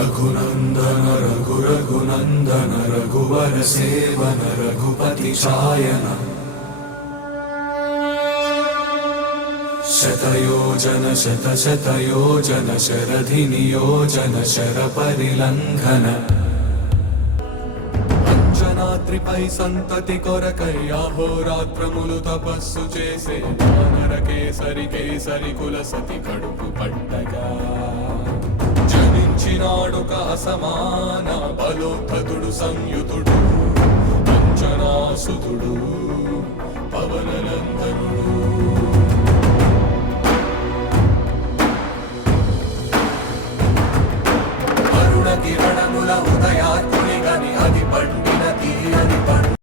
रघुनन्दन रघुनन्दन रघुवर seven Raghupati चायन शतयोजन शतशतयोजन शरधि नियोजन शरपरिलङ्घन అంజనాద్రిపై సంతతి కొరకై అహోరాత్రములు తపస్సు చేసే వానర కేసరి కేసరి కుల సతి కడుపు పట్టగా జనించినాడొక అసమాన బలోద్ధతుడు సంయుతుడు అంజనాసుతుడు పవననందనుడు కిరణముల ఉదయాత్మ